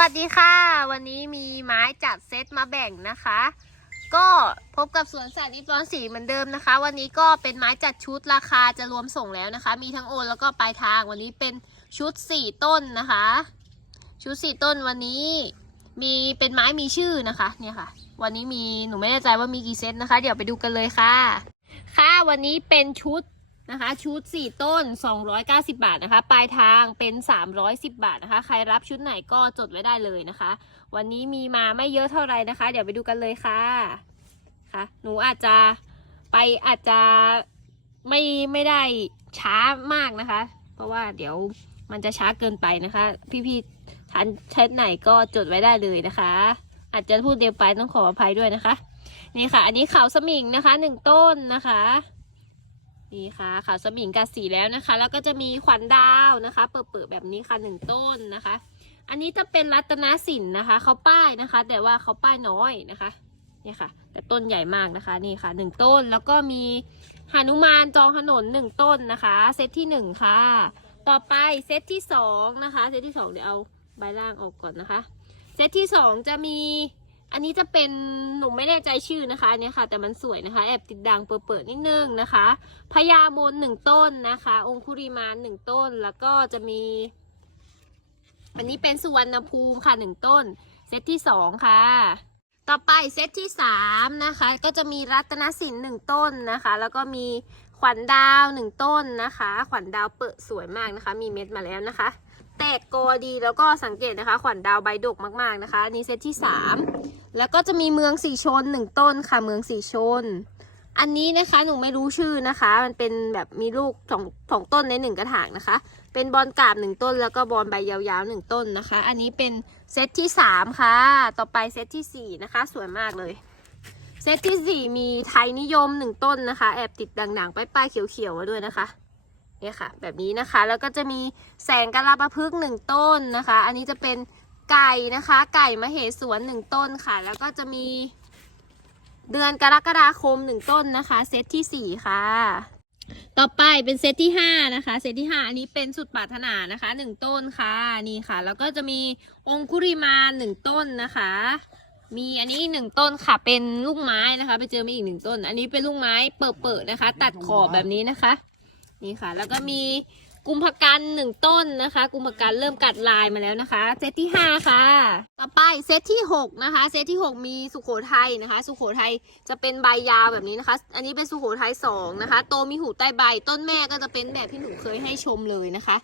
วัสดีค่ะ วันนี้มีไม้จัดเซตมาแบ่งนะคะ ก็พบกับสวนสัตว์นิปรอนสีเหมือนเดิมนะคะ วันนี้ก็เป็นไม้จัดชุดราคาจะรวมส่งแล้วนะคะ มีทั้งโอนแล้วก็ปลายทางวันนี้เป็นชุดสี่ต้นนะคะ ชุดสี่ต้นวันนี้มีเป็นไม้มีชื่อนะคะเนี่ยค่ะ วันนี้มีหนูไม่แน่ใจว่ามีกี่เซตนะคะ เดี๋ยวไปดูกันเลยค่ะ ค่ะวันนี้เป็นชุด นะคะ ชุด 4 ต้น 290 บาทนะคะ ปลายทางเป็น 310 บาทนะคะ ใครรับชุดไหนก็จดไว้ได้เลยนะคะ วันนี้มีมาไม่เยอะเท่าไหร่นะคะ เดี๋ยวไปดูกันเลยค่ะค่ะ หนูอาจจะไปอาจจะไม่ไม่ได้ช้ามากนะคะ เพราะว่าเดี๋ยวมันจะช้าเกินไปนะคะ พี่ๆทันเช็ดไหนก็จดไว้ได้เลยนะคะ อาจจะพูดเร็วไปต้องขออภัยด้วยนะคะ นี่ค่ะ อันนี้ขาวสมิงนะคะหนึ่งต้นนะคะ นี่ค่ะขาวสมิงกัดสีแล้วนะคะ แล้วก็จะมีขวัญดาวนะคะ เปิดๆแบบนี้ค่ะหนึ่งต้นนะคะ อันนี้จะเป็นรัตนสินนะคะเขาป้ายนะคะ แต่ว่าเขาป้ายน้อยนะคะเนี่ยค่ะ แต่ต้นใหญ่มากนะคะนี่ค่ะหนึ่งต้นแล้วก็มีหานุมานจองถนนหนึ่งต้นนะคะ เซตที่หนึ่งค่ะ ต่อไปเซตที่สองนะคะ เซตที่สองเดี๋ยวเอาใบล่างออกก่อนนะคะ เซตที่สองจะมี อันนี้จะเป็นหนูไม่แน่ใจชื่อนะคะอันนี่ยค่ะ แต่มันสวยนะคะ แอบติดดังเปิดๆนิดนึงนะคะพญาโมนหนึ่งต้นนะคะ องคุริมาหนึ่งต้นแล้วก็จะมี อันนี้เป็นสุวรรณภูมิค่ะหนึ่งต้น เซตที่สองค่ะ ต่อไปเซตที่สามนะคะ ก็จะมีรัตนสินหนึ่งต้นนะคะ แล้วก็มีขวัญดาวหนึ่งต้นนะคะ ขวัญดาวเปิดสวยมากนะคะ มีเม็ดมาแล้วนะคะ แตกกอดีแล้วก็สังเกตนะคะ ขวัญดาวใบดกมากๆนะคะอันนี้เซตที่สามแล้วก็จะมีเมืองสีชนหนึ่งต้นค่ะเมืองสีชน อันนี้นะคะหนูไม่รู้ชื่อนะคะ มันเป็นแบบมีลูกสองสองต้นในหนึ่งกระถางนะคะ เป็นบอลกาบหนึ่งต้น แล้วก็บอลใบยาวๆหนึ่งต้นนะคะ อันนี้เป็นเซตที่สามค่ะ ต่อไปเซตที่สี่นะคะ สวยมากเลยเซตที่สี่มีไทยนิยมหนึ่งต้นนะคะ แอบติดด่างๆป้ายๆเขียวๆมาด้วยนะคะ เนี่ยค่ะ แบบนี้นะคะ แล้วก็จะมีแสงกะลาปะพึกหนึ่งต้นนะคะ อันนี้จะเป็นไก่นะคะ ไก่มเหสวนหนึ่งต้นค่ะ แล้วก็จะมีเดือนกรกฎาคมหนึ่งต้นนะคะ เซตที่สี่ค่ะ ต่อไปเป็นเซตที่ห้านะคะ เซตที่ห้าอันนี้เป็นสุดปรารถนานะคะหนึ่งต้นค่ะ นี่ค่ะ แล้วก็จะมีองคุริมาหนึ่งต้นนะคะ มีอันนี้หนึ่งต้นค่ะเป็นลูกไม้นะคะ ไปเจอมาอีกหนึ่งต้น อันนี้เป็นลูกไม้เปิดๆนะคะ ตัดขอบแบบนี้นะคะ นี่ค่ะ แล้วก็มีกุมภกันหนึ่งต้นนะคะ กุมภกันเริ่มกัดลายมาแล้วนะคะ เซตที่ห้าค่ะ ต่อไปเซตที่หกนะคะ เซตที่หกมีสุโขทัยนะคะ สุโขทัยจะเป็นใบยาวแบบนี้นะคะ อันนี้เป็นสุโขทัยสองนะคะ โตมีหูใต้ใบ ต้นแม่ก็จะเป็นแบบที่หนูเคยให้ชมเลยนะคะ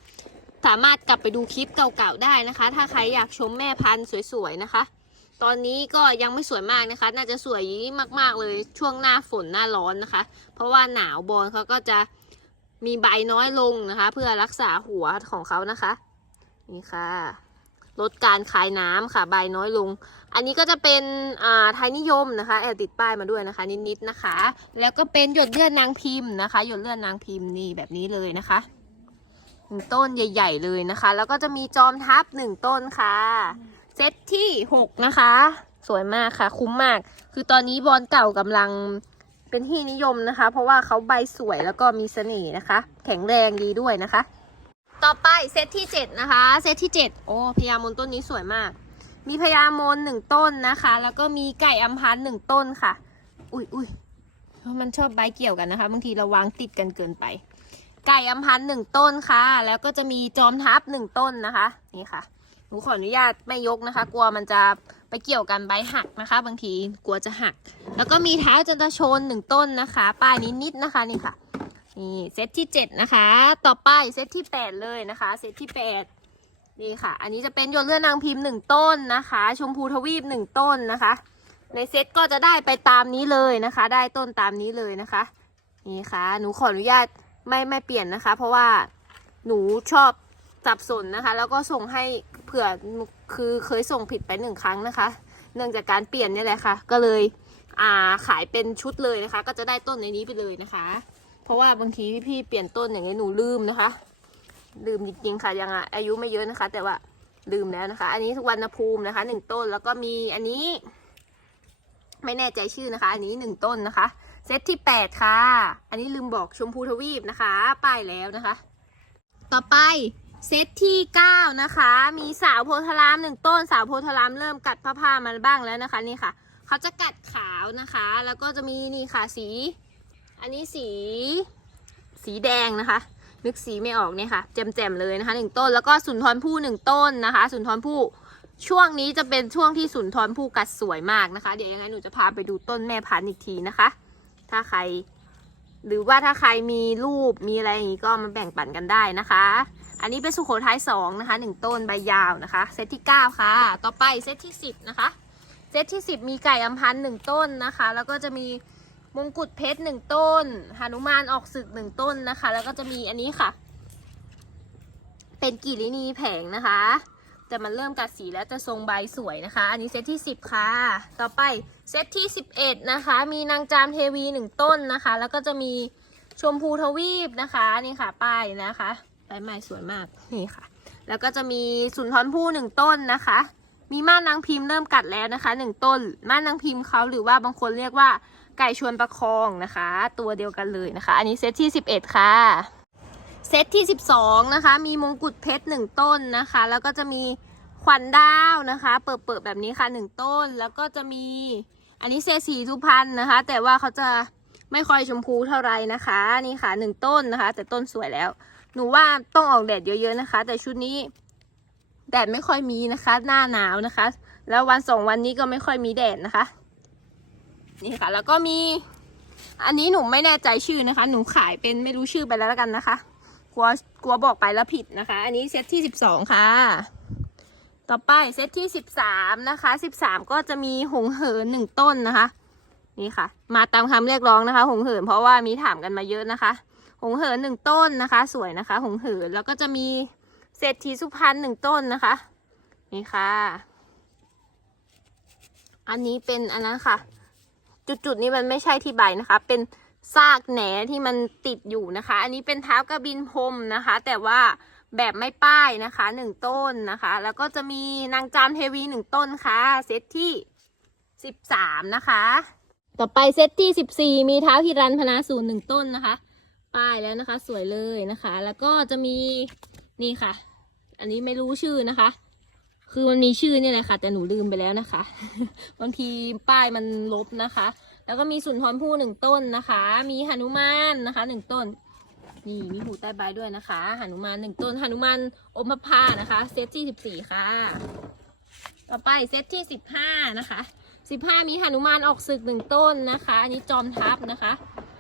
สามารถกลับไปดูคลิปเก่าๆได้นะคะ ถ้าใครอยากชมแม่พันธุ์สวยๆนะคะ ตอนนี้ก็ยังไม่สวยมากนะคะ น่าจะสวยมากๆเลยช่วงหน้าฝนหน้าร้อนนะคะ เพราะว่าหนาวบอลเขาก็จะ มีใบน้อยลงนะคะ เพื่อรักษาหัวของเขานะคะ นี่ค่ะ ลดการคายน้ำค่ะ ใบน้อยลง อันนี้ก็จะเป็นอ่าไทยนิยมนะคะ แอบติดป้ายมาด้วยนะคะ นิดๆนะคะ แล้วก็เป็นหยดเลือดนางพิมพ์นะคะ หยดเลือดนางพิมพ์นี่แบบนี้เลยนะคะหนึ่งต้นใหญ่ ๆ เลยนะคะ แล้วก็จะมีจอมทัพหนึ่งต้นค่ะ เซตที่หกนะคะ สวยมากค่ะ คุ้มมาก คือตอนนี้บอลเก่ากำลัง เป็นที่นิยมนะคะ เพราะว่าเขาใบสวยแล้วก็มีเสน่ห์นะคะ แข็งแรงดีด้วยนะคะ ต่อไปเซตที่ 7 นะคะ เซตที่ 7 โอ้พญามนต้นนี้สวยมาก มีพญามนหนึ่งต้นนะคะ แล้วก็มีไก่อัมพันหนึ่งต้นค่ะ อุ้ยอุ้ยมันชอบใบเกี่ยวกันนะคะ บางทีเราวางติดกันเกินไป ไก่อัมพันหนึ่งต้นค่ะ แล้วก็จะมีจอมทัพหนึ่งต้นนะคะ นี่ค่ะ หนูขออนุญาตไม่ยกนะคะ กลัวมันจะไปเกี่ยวกันใบหักนะคะ บางทีกลัวจะหัก แล้วก็มีเท้าจันทชนหนึ่งต้นนะคะ ป้ายนิดๆนะคะนี่ค่ะนี่เซตที่ 7 นะคะ ต่อไปเซตที่ 8 เลยนะคะ เซตที่ 8 นี่ค่ะ อันนี้จะเป็นยดเลือดนางพิมพ์หนึ่งต้นนะคะ ชมพูทวีปหนึ่งต้นนะคะ ในเซตก็จะได้ไปตามนี้เลยนะคะ ได้ต้นตามนี้เลยนะคะ นี่ค่ะ หนูขออนุญาตไม่ไม่เปลี่ยนนะคะ เพราะว่าหนูชอบสับสนนะคะ แล้วก็ส่งให้ เผื่อคือเคยส่งผิดไปหนึ่งครั้งนะคะ เนื่องจากการเปลี่ยนนี่แหละค่ะ ก็เลยอ่าขายเป็นชุดเลยนะคะ ก็จะได้ต้นในนี้ไปเลยนะคะ เพราะว่าบางทีพี่ๆเปลี่ยนต้นอย่างเงี้ยหนูลืมนะคะ ลืมจริงๆค่ะยังอะอายุไม่เยอะนะคะ แต่ว่าลืมแล้วนะคะ อันนี้สุวรรณภูมินะคะหนึ่งต้นแล้วก็มีอันนี้ ไม่แน่ใจชื่อนะคะ อันนี้หนึ่งต้นนะคะเซตที่แปดค่ะ อันนี้ลืมบอกชมพูทวีปนะคะ ป้ายแล้วนะคะ ต่อไป เซตที่ 9 นะคะ มีสาวโพธารามหนึ่งต้น สาวโพธารามเริ่มกัดผ้าผ้ามาบ้างแล้วนะคะนี่ค่ะเขาจะกัดขาวนะคะ แล้วก็จะมีนี่ค่ะสี อันนี้สี สีแดงนะคะ นึกสีไม่ออกเนี่ยค่ะแจ่มๆเลยนะคะหนึ่งต้นแล้วก็สุนทรภู่หนึ่งต้นนะคะ สุนทรภู่ช่วงนี้จะเป็นช่วงที่สุนทรภู่กัดสวยมากนะคะ เดี๋ยวยังไงหนูจะพาไปดูต้นแม่พันธุ์อีกทีนะคะ ถ้าใคร หรือว่าถ้าใครมีรูปมีอะไรอย่างนี้ก็มาแบ่งปันกันได้นะคะ อันนี้เป็นสุโขทัยสองนะคะหนึ่งต้นใบยาวนะคะ เซตที่เก้าค่ะ ต่อไปเซตที่สิบนะคะ เซตที่สิบมีไก่อัมพันธ์หนึ่งต้นนะคะ แล้วก็จะมีมงกุฎเพชรหนึ่งต้นหนุมานออกศึกหนึ่งต้นนะคะ แล้วก็จะมีอันนี้ค่ะ เป็นกิรินีแผงนะคะ แต่มันเริ่มกัดสีแล้วจะทรงใบสวยนะคะ อันนี้เซตที่ 10 ค่ะ ต่อไปเซตที่ 11 นะคะ มีนางจามเทวีหนึ่งต้นนะคะ แล้วก็จะมีชมพูทวีปนะคะนี่ค่ะป้ายนะคะใบไม้สวยมากนี่ค่ะ แล้วก็จะมีสุนทรภู่หนึ่งต้นนะคะ มีม่านนางพิมพ์เริ่มกัดแล้วนะคะหนึ่งต้นม่านนางพิมพ์เขาหรือว่าบางคนเรียกว่าไก่ชวนประคองนะคะ ตัวเดียวกันเลยนะคะ อันนี้เซตที่ 11 ค่ะ เซตที่ 12 นะคะ มีมงกุฎเพชรหนึ่งต้นนะคะ แล้วก็จะมีขวัญดาวนะคะ เปิดเปิดๆแบบนี้ค่ะหนึ่งต้น แล้วก็จะมีอันนี้เซตสีทุพันนะคะ แต่ว่าเขาจะไม่ค่อยชมพูเท่าไหร่นะคะ นี่ค่ะหนึ่งต้นนะคะ แต่ต้นสวยแล้ว หนูว่าต้องออกแดดเยอะๆนะคะ แต่ชุดนี้แดดไม่ค่อยมีนะคะ หน้าหนาวนะคะ แล้ววันสองวันนี้ก็ไม่ค่อยมีแดดนะคะ นี่ค่ะ แล้วก็มี อันนี้หนูไม่แน่ใจชื่อนะคะ หนูขายเป็นไม่รู้ชื่อไปแล้วกันนะคะ กลัวกลัวบอกไปแล้วผิดนะคะ อันนี้เซตที่สิบสองค่ะ ต่อไปเซตที่สิบสามนะคะสิบสามก็จะมีหงเหินหนึ่งต้นนะคะ นี่ค่ะ มาตามคำเรียกร้องนะคะ หงเหินเพราะว่ามีถามกันมาเยอะนะคะ หงเหินหนึ่งต้นนะคะ สวยนะคะ หงเหินแล้วก็จะมีเศรษฐีสุพรรณหนึ่งต้นนะคะ นี่ค่ะ อันนี้เป็นอันนั้นค่ะ จุดๆนี้มันไม่ใช่ที่ใบนะคะ เป็น ซากแหนที่มันติดอยู่นะคะ อันนี้เป็นเท้ากระบินพรมนะคะ แต่ว่าแบบไม่ป้ายนะคะหนึ่งต้นนะคะ แล้วก็จะมีนางจามเทวีหนึ่งต้นค่ะ เซตที่สิบสามนะคะ ต่อไปเซตที่สิบสี่มีเท้าฮิรันพนาศูนย์หนึ่งต้นนะคะ ป้ายแล้วนะคะ สวยเลยนะคะ แล้วก็จะมีนี่ค่ะ อันนี้ไม่รู้ชื่อนะคะ คือมันมีชื่อเนี่ยแหละค่ะ แต่หนูลืมไปแล้วนะคะ บางทีป้ายมันลบนะคะ แล้วก็มีสุนทรภู่หนึ่งต้นนะคะ มีหนุมานนะคะหนึ่งต้น นี่มีหูใต้ใบด้วยนะคะหนุมานหนึ่งต้นหนุมานอมพานะคะ เซตที่สิบสี่ค่ะ ต่อไปเซตที่สิบห้านะคะสิบห้ามีหนุมานออกศึกหนึ่งต้นนะคะ อันนี้จอมทัพนะคะ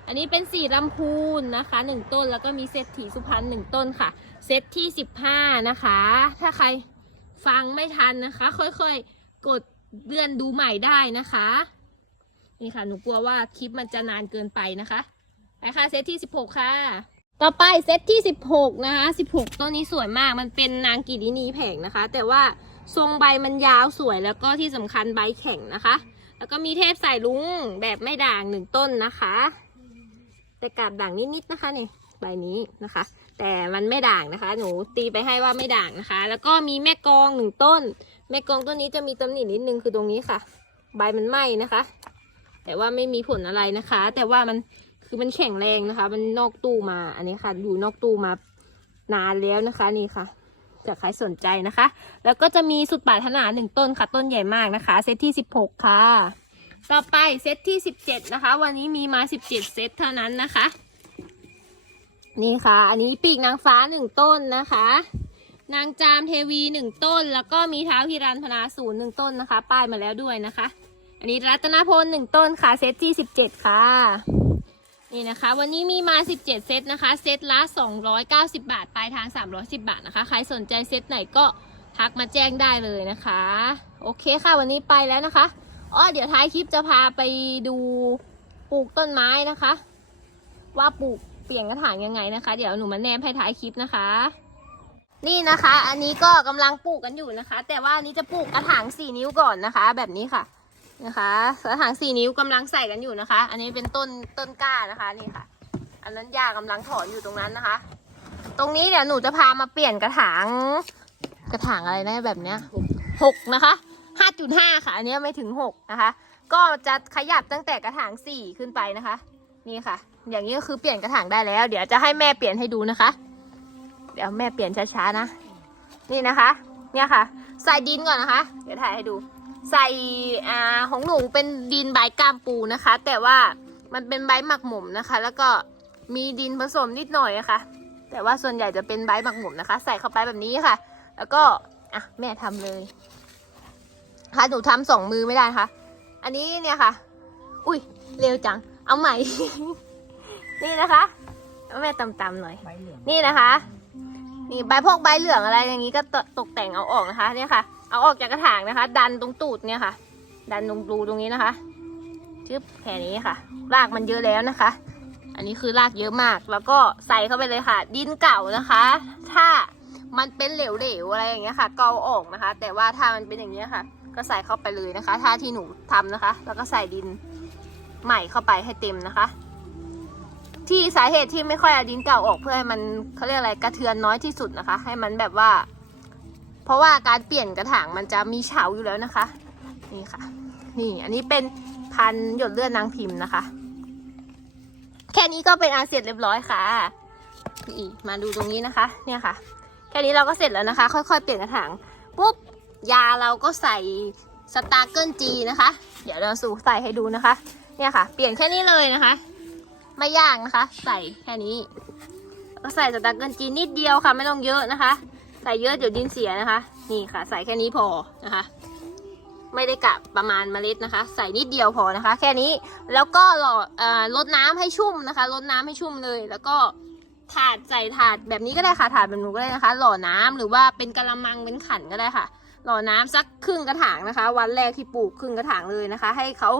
อันนี้เป็นสีลำพูนนะคะหนึ่งต้นแล้วก็มีเศรษฐีสุพรรณหนึ่งต้นค่ะ เซตที่สิบห้านะคะ ถ้าใครฟังไม่ทันนะคะ ค่อยๆกดเลื่อนดูใหม่ได้นะคะ นี่ค่ะ หนูกลัวว่าคลิปมันจะนานเกินไปนะคะ ไปค่ะเซตที่สิบหกค่ะ ต่อไปเซตที่สิบหกนะคะสิบหกต้นนี้สวยมาก มันเป็นนางกิรินีแผงนะคะ แต่ว่าทรงใบมันยาวสวยแล้วก็ที่สำคัญใบแข็งนะคะ แล้วก็มีเทพสายลุงแบบไม่ด่างหนึ่งต้นนะคะ แต่กาบด่างนิดๆนะคะนี่ใบนี้นะคะ แต่มันไม่ด่างนะคะ หนูตีไปให้ว่าไม่ด่างนะคะ แล้วก็มีแม่กองหนึ่งต้น แม่กองต้นนี้จะมีตำหนินิดนึงคือตรงนี้ค่ะ ใบมันไหม้นะคะ แต่ว่าไม่มีผลอะไรนะคะ แต่ว่ามันคือมันแข็งแรงนะคะ มันนอกตู้มาอันนี้ค่ะอยู่นอกตู้มานานแล้วนะคะนี่ค่ะจะใครสนใจนะคะ แล้วก็จะมีสุดปรารถนาหนึ่งต้นค่ะ ต้นใหญ่มากนะคะ เซตที่สิบหกค่ะ ต่อไปเซตที่สิบเจ็ดนะคะ วันนี้มีมาสิบเจ็ดเซตเท่านั้นนะคะ นี่ค่ะ อันนี้ปีกนางฟ้าหนึ่งต้นนะคะ นางจามเทวีหนึ่งต้น แล้วก็มีเท้าฮิรันพนาศูนย์หนึ่งต้นนะคะ ป้ายมาแล้วด้วยนะคะ อันนี้รัตนพลหนึ่งต้นค่ะเซตที่สิบเจ็ดค่ะ นี่นะคะ วันนี้มีมา17เซตนะคะ เซตละ290บาท ปลายทาง310บาทนะคะ ใครสนใจเซตไหนก็ทักมาแจ้งได้เลยนะคะ โอเคค่ะวันนี้ไปแล้วนะคะอ๋อเดี๋ยวท้ายคลิปจะพาไปดูปลูกต้นไม้นะคะ ว่าปลูกเปลี่ยนกระถางยังไงนะคะ เดี๋ยวหนูมาแนมให้ท้ายคลิปนะคะ นี่นะคะ อันนี้ก็กำลังปลูกกันอยู่นะคะ แต่ว่าอันนี้จะปลูกกระถาง4นิ้วก่อนนะคะ แบบนี้ค่ะ นะคะกระถางสี่นิ้วกำลังใส่กันอยู่นะคะ อันนี้เป็นต้นต้นกล้านะคะนี่ค่ะ อันนั้นยากำลังถอนอยู่ตรงนั้นนะคะ ตรงนี้เดี๋ยวหนูจะพามาเปลี่ยนกระถาง กระถางอะไรนะแบบเนี้ยหกนะคะห้าจุดห้าค่ะ อันนี้ไม่ถึงหกนะคะ ก็จะขยับตั้งแต่กระถางสี่ขึ้นไปนะคะ นี่ค่ะ อย่างนี้ก็คือเปลี่ยนกระถางได้แล้ว เดี๋ยวจะให้แม่เปลี่ยนให้ดูนะคะ เดี๋ยวแม่เปลี่ยนช้าๆนะ นี่นะคะ เนี่ยค่ะ ใส่ดินก่อนนะคะ เดี๋ยวถ่ายให้ดู ใส่อ่าของหนูเป็นดินใบกล้ามปูนะคะ แต่ว่ามันเป็นใบหมักหมมนะคะ แล้วก็มีดินผสมนิดหน่อยนะคะ แต่ว่าส่วนใหญ่จะเป็นใบหมักหมมนะคะ ใส่เข้าไปแบบนี้ค่ะ แล้วก็อะแม่ทำเลยค่ะหนูทำสองมือไม่ได้นะคะอันนี้เนี่ยค่ะ อุ้ยเร็วจัง เอาใหม่ นี่นะคะเอาแม่ตำๆหน่อยใบเหลืองนี่นะคะ นี่ใบพวกใบเหลืองอะไรอย่างนี้ก็ตตกแต่งเอาออกนะคะ เนี่ยค่ะ เอาออกจากกระถางนะคะ ดันตรงตูดเนี่ยค่ะ ดันตรงรูตรงนี้นะคะชึบแค่นี้ค่ะ รากมันเยอะแล้วนะคะ อันนี้คือรากเยอะมาก แล้วก็ใส่เข้าไปเลยค่ะ ดินเก่านะคะ ถ้ามันเป็นเหลวๆอะไรอย่างเงี้ยค่ะก็เอาออกนะคะ แต่ว่าถ้ามันเป็นอย่างเงี้ยค่ะ ก็ใส่เข้าไปเลยนะคะ ถ้าที่หนูทำนะคะ แล้วก็ใส่ดินใหม่เข้าไปให้เต็มนะคะ ที่สาเหตุที่ไม่ค่อยเอาดินเก่าออกเพื่อให้มันเขาเรียกอะไรกระเทือนน้อยที่สุดนะคะ ให้มันแบบว่า เพราะว่าการเปลี่ยนกระถางมันจะมีเฉาอยู่แล้วนะคะ นี่ค่ะ นี่อันนี้เป็นพันหยดเลือดนางพิมพ์นะคะ แค่นี้ก็เป็นอันเสร็จเรียบร้อยค่ะนี่มาดูตรงนี้นะคะ เนี่ยค่ะ แค่นี้เราก็เสร็จแล้วนะคะ ค่อยๆ เปลี่ยนกระถางปุ๊บยาเราก็ใส่สตาร์เกิลจีนะคะ เดี๋ยวเราสู่ใส่ให้ดูนะคะ เนี่ยค่ะ เปลี่ยนแค่นี้เลยนะคะ ไม่ยากนะคะ ใส่แค่นี้ ก็ใส่สตาร์เกิลจีนิดเดียวค่ะ ไม่ต้องเยอะนะคะ ใส่เยอะเดี๋ยวดินเสียนะคะ นี่ค่ะ ใส่แค่นี้พอนะคะ ไม่ได้กะประมาณเมล็ดนะคะ ใส่นิดเดียวพอนะคะ แค่นี้แล้วก็หล่อเอ่อลดน้ำให้ชุ่มนะคะลดน้ำให้ชุ่มเลย แล้วก็ถาดใส่ถาดแบบนี้ก็ได้ค่ะถาดแบบหนูก็ได้นะคะ หล่อน้ำหรือว่าเป็นกะละมังเป็นขันก็ได้ค่ะ หล่อน้ำสักครึ่งกระถางนะคะ วันแรกที่ปลูกครึ่งกระถางเลยนะคะ ให้เขา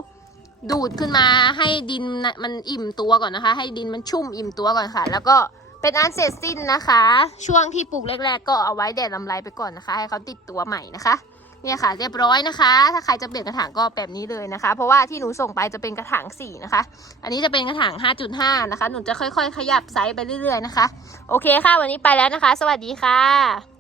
ดูดขึ้นมาให้ดินมันอิ่มตัวก่อนนะคะ ให้ดินมันชุ่มอิ่มตัวก่อนค่ะ แล้วก็ เป็นอันเสร็จสิ้นนะคะ ช่วงที่ปลูกแรกๆ ก็เอาไว้แดดลำไรไปก่อนนะคะ ให้เขาติดตัวใหม่นะคะเนี่ยค่ะเรียบร้อยนะคะ ถ้าใครจะเปลี่ยนกระถางก็แบบนี้เลยนะคะ เพราะว่าที่หนูส่งไปจะเป็นกระถาง4นะคะ อันนี้จะเป็นกระถาง 5.5 นะคะ หนูจะค่อยๆ ขยับไซส์ไปเรื่อยๆนะคะ โอเคค่ะ วันนี้ไปแล้วนะคะ สวัสดีค่ะ